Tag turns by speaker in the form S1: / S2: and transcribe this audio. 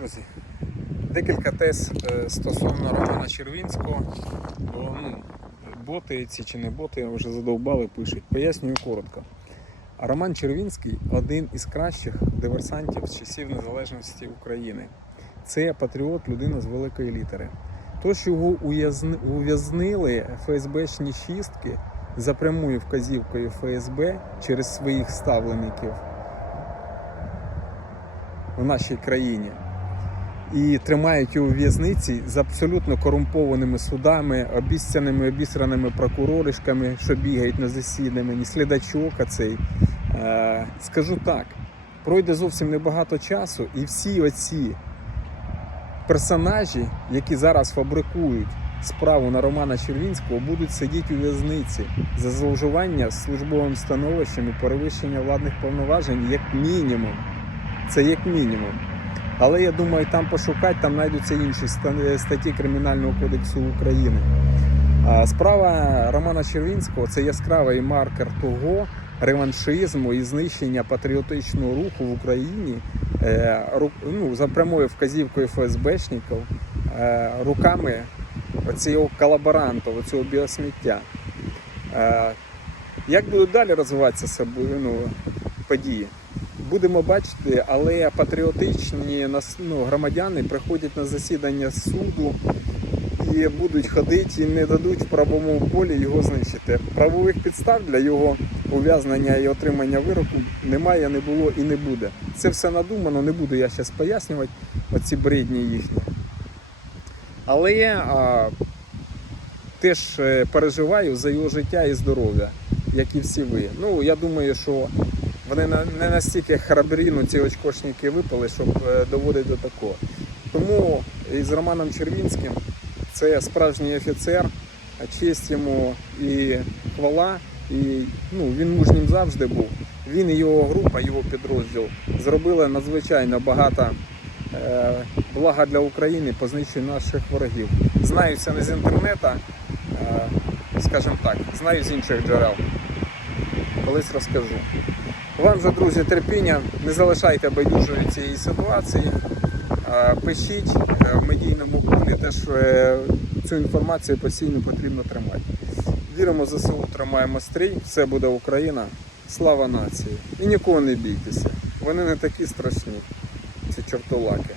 S1: друзі, декілька тез е, стосовно Романа Червінського. Бо ну, боти ці чи не боти вже задовбали, пишуть. Пояснюю коротко. Роман Червінський один із кращих диверсантів з часів незалежності України. Це патріот, людина з великої літери. То, що його ув'язнили ФСБшні шістки за прямою вказівкою ФСБ через своїх ставлеників в нашій країні і тримають його у в'язниці з абсолютно корумпованими судами, обіцяними, обісраними прокуроришками, що бігають на засіданні, слідачок цей. Е, скажу так, пройде зовсім небагато часу, і всі оці персонажі, які зараз фабрикують справу на Романа Червінського, будуть сидіти у в'язниці за зловживання службовим становищем і перевищення владних повноважень як мінімум. Це як мінімум. Але я думаю, там пошукати, там знайдуться інші статті Кримінального кодексу України. Справа Романа Червінського це яскравий маркер того реваншизму і знищення патріотичного руху в Україні е, ну, за прямою вказівкою ФСБшників е, руками оцього колаборанта, оцього біосміття. Е, Як будуть далі розвиватися ну, події? Будемо бачити, але патріотичні ну, громадяни приходять на засідання суду і будуть ходити і не дадуть в правовому полі його знищити. Правових підстав для його ув'язнення і отримання вироку немає, не було і не буде. Це все надумано, не буду я зараз пояснювати оці бредні їхні. Але а, теж е, переживаю за його життя і здоров'я, як і всі ви. Ну, я думаю, що вони не настільки храбрі, ну, ці очкошники випали, щоб е, доводити до такого. Тому із Романом Червінським це справжній офіцер, честь йому і хвала. І ну, він мужнім завжди був. Він і його група, його підрозділ зробили надзвичайно багато е, блага для України по знищенню наших ворогів. Знаю це не з інтернету, е, скажімо так, знаю з інших джерел. Колись розкажу. Вам же, друзі, терпіння, не залишайте байдужою цієї ситуації. Пишіть е, в медійному полі, теж е, цю інформацію постійно потрібно тримати. Віримо за ЗСУ, тримаємо стрій, все буде Україна, слава нації. І нікого не бійтеся. Вони не такі страшні, ці чортолаки.